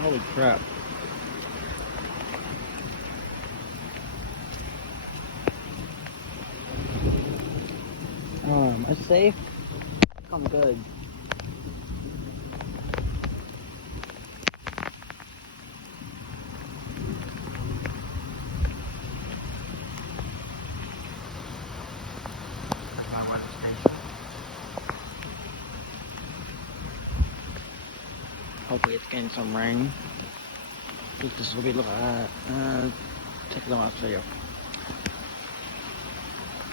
Holy crap. Am I safe? I'm good. Hopefully it's getting some rain. This will be take long out for you.